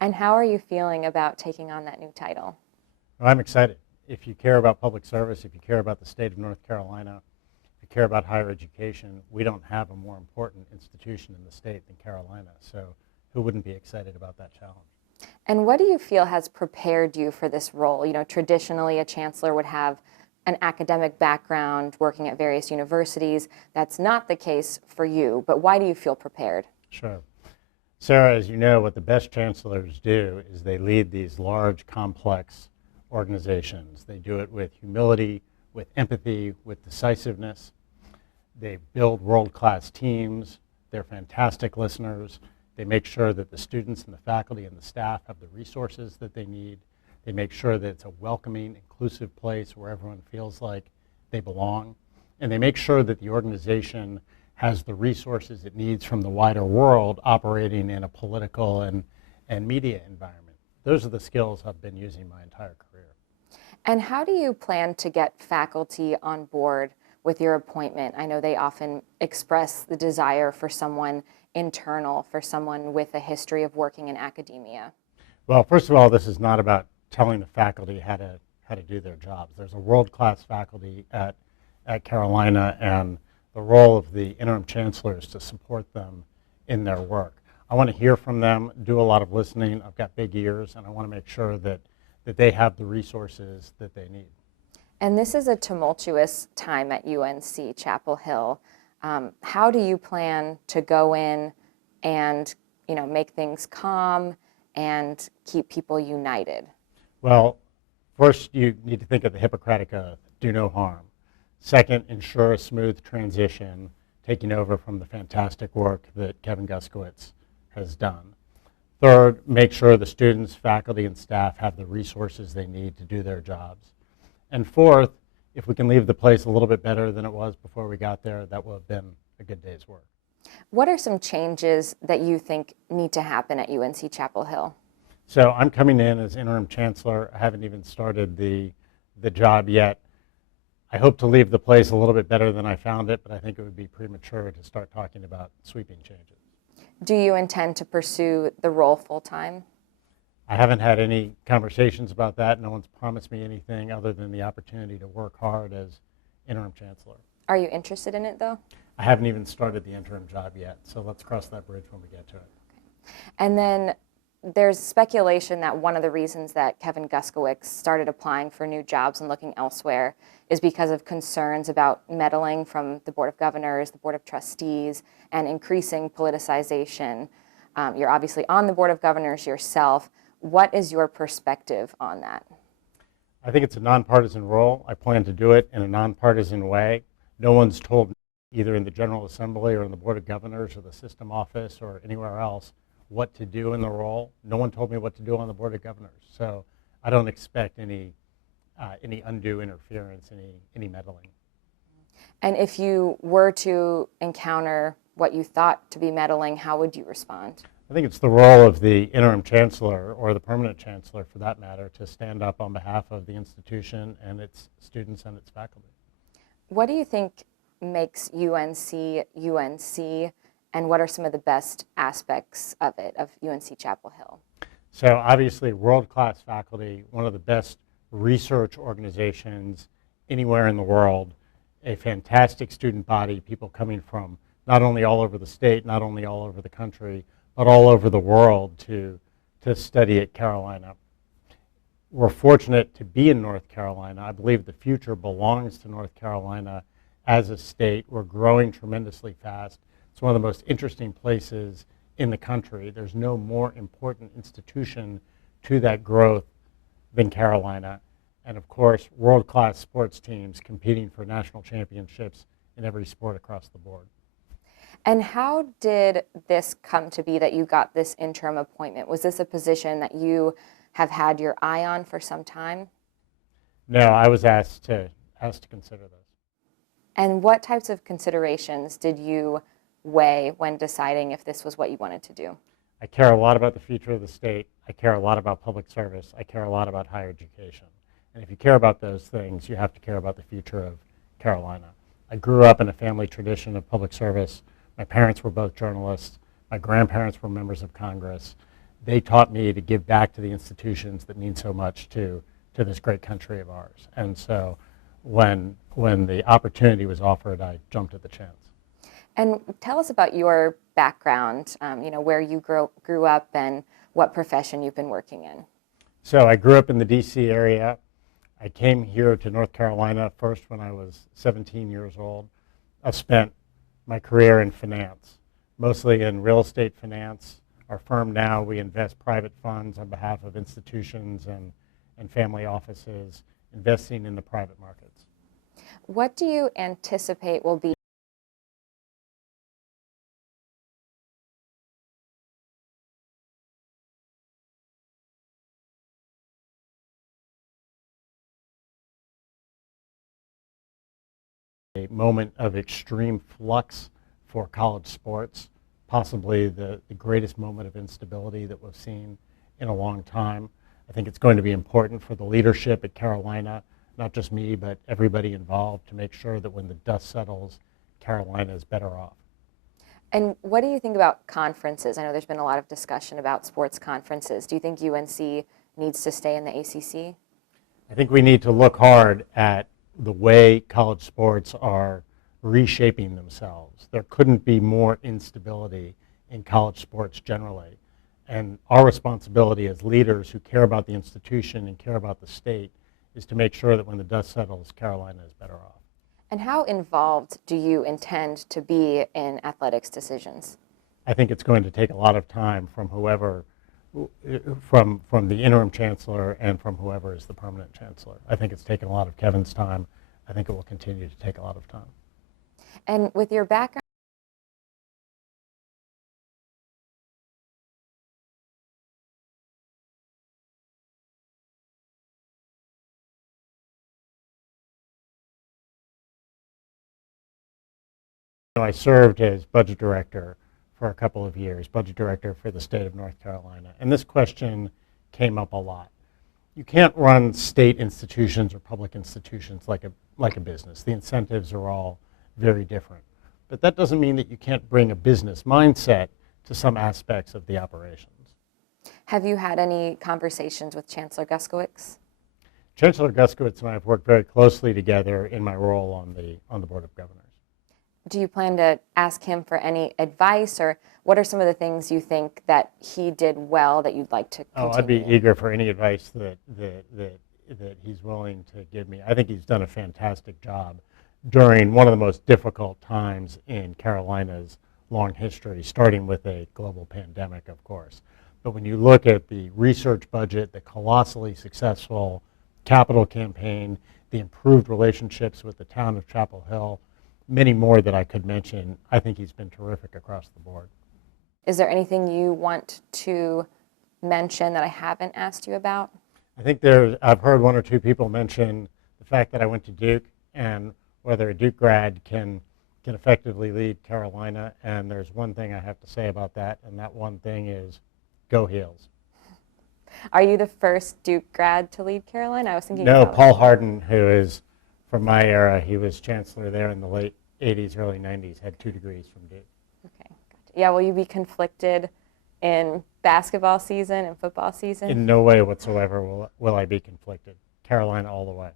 And how are you feeling about taking on that new title? Well, I'm excited. If you care about public service, if you care about the state of North Carolina, if you care about higher education, we don't have a more important institution in the state than Carolina. So who wouldn't be excited about that challenge? And what do you feel has prepared you for this role? You know, traditionally a chancellor would have an academic background working at various universities. That's not the case for you, but why do you feel prepared? Sure. Sarah, as you know, what the best chancellors do is they lead these large, complex organizations. They do it with humility, with empathy, with decisiveness. They build world-class teams. They're fantastic listeners. They make sure that the students and the faculty and the staff have the resources that they need. They make sure that it's a welcoming, inclusive place where everyone feels like they belong. And they make sure that the organization has the resources it needs from the wider world operating in a political and media environment. Those are the skills I've been using my entire career. And how do you plan to get faculty on board with your appointment? I know they often express the desire for someone internal, for someone with a history of working in academia. Well, first of all, this is not about telling the faculty how to do their jobs. There's a world-class faculty at Carolina, and the role of the interim chancellor is to support them in their work. I want to hear from them, do a lot of listening. I've got big ears, and I want to make sure that they have the resources that they need. And this is a tumultuous time at UNC Chapel Hill. How do you plan to go in and, you know, make things calm and keep people united? Well, first you need to think of the Hippocratic Oath, do no harm. Second, ensure a smooth transition, taking over from the fantastic work that Kevin Guzik has done. Third, make sure the students, faculty, and staff have the resources they need to do their jobs. And fourth, if we can leave the place a little bit better than it was before we got there, that will have been a good day's work. What are some changes that you think need to happen at UNC Chapel Hill? So I'm coming in as interim chancellor. I haven't even started the job yet. I hope to leave the place a little bit better than I found it, but I think it would be premature to start talking about sweeping changes. Do you intend to pursue the role full-time? I haven't had any conversations about that. No one's promised me anything other than the opportunity to work hard as interim chancellor. Are you interested in it, though? I haven't even started the interim job yet, so let's cross that bridge when we get to it. Okay. And then there's speculation that one of the reasons that Kevin Guzik started applying for new jobs and looking elsewhere is because of concerns about meddling from the Board of Governors, the Board of Trustees, and increasing politicization. You're obviously on the Board of Governors yourself. What is your perspective on that? I think it's a nonpartisan role. I plan to do it in a nonpartisan way. No one's told me, either in the General Assembly or in the Board of Governors or the system office or anywhere else, what to do in the role. No one told me what to do on the Board of Governors. So I don't expect any undue interference, any meddling. And if you were to encounter what you thought to be meddling, how would you respond? I think it's the role of the interim chancellor, or the permanent chancellor for that matter, to stand up on behalf of the institution and its students and its faculty. What do you think makes UNC UNC, and what are some of the best aspects of it, of UNC Chapel Hill? So obviously world-class faculty, one of the best research organizations anywhere in the world, a fantastic student body, people coming from not only all over the state, not only all over the country, but all over the world to study at Carolina. We're fortunate to be in North Carolina. I believe the future belongs to North Carolina as a state. We're growing tremendously fast. It's one of the most interesting places in the country. There's no more important institution to that growth than Carolina. And of course, world-class sports teams competing for national championships in every sport across the board. And how did this come to be that you got this interim appointment? Was this a position that you have had your eye on for some time? No, I was asked to consider this. And what types of considerations did you weigh when deciding if this was what you wanted to do? I care a lot about the future of the state. I care a lot about public service. I care a lot about higher education. And if you care about those things, you have to care about the future of Carolina. I grew up in a family tradition of public service. My parents were both journalists. My grandparents were members of Congress. they taught me to give back to the institutions that mean so much to this great country of ours. And so when the opportunity was offered, I jumped at the chance. And tell us about your background, where you grew up and what profession you've been working in. So I grew up in the DC area. I came here to North Carolina first when I was 17 years old. I've spent my career in finance, mostly in real estate finance. Our firm now, we invest private funds on behalf of institutions and family offices, investing in the private markets. What do you anticipate will be a moment of extreme flux for college sports, possibly the greatest moment of instability that we've seen in a long time. I think it's going to be important for the leadership at Carolina, not just me, but everybody involved, to make sure that when the dust settles, Carolina is better off. And what do you think about conferences? I know there's been a lot of discussion about sports conferences. Do you think UNC needs to stay in the ACC? I think we need to look hard at the way college sports are reshaping themselves. There couldn't be more instability in college sports generally. And our responsibility as leaders who care about the institution and care about the state is to make sure that when the dust settles, Carolina is better off. And how involved do you intend to be in athletics decisions? I think it's going to take a lot of time from whoever, from the interim chancellor and from whoever is the permanent chancellor. I think it's taken a lot of Kevin's time. I think it will continue to take a lot of time. And with your background, I served as budget director for a couple of years, budget director for the state of North Carolina. And this question came up a lot. You can't run state institutions or public institutions like a business. The incentives are all very different. But that doesn't mean that you can't bring a business mindset to some aspects of the operations. have you had any conversations with Chancellor Guzik? Chancellor Guzik and I have worked very closely together in my role on the Board of Governors. Do you plan to ask him for any advice, or what are some of the things you think that he did well that you'd like to continue? Oh, I'd be eager for any advice that he's willing to give me. I think he's done a fantastic job during one of the most difficult times in Carolina's long history, starting with a global pandemic, of course. But when you look at the research budget, the colossally successful capital campaign, the improved relationships with the town of Chapel Hill, many more that I could mention, I think he's been terrific across the board. Is there anything you want to mention that I haven't asked you about? I think I've heard one or two people mention the fact that I went to Duke and whether a Duke grad can effectively lead Carolina, and there's one thing I have to say about that, and that one thing is go Heels. Are you the first Duke grad to lead Carolina? I was thinking No, about Paul Hardin, who is from my era, he was chancellor there in the late 80s, early 90s, had 2 degrees from Duke. Okay, gotcha. Yeah, will you be conflicted in basketball season and football season? In no way whatsoever will I be conflicted. Carolina all the way.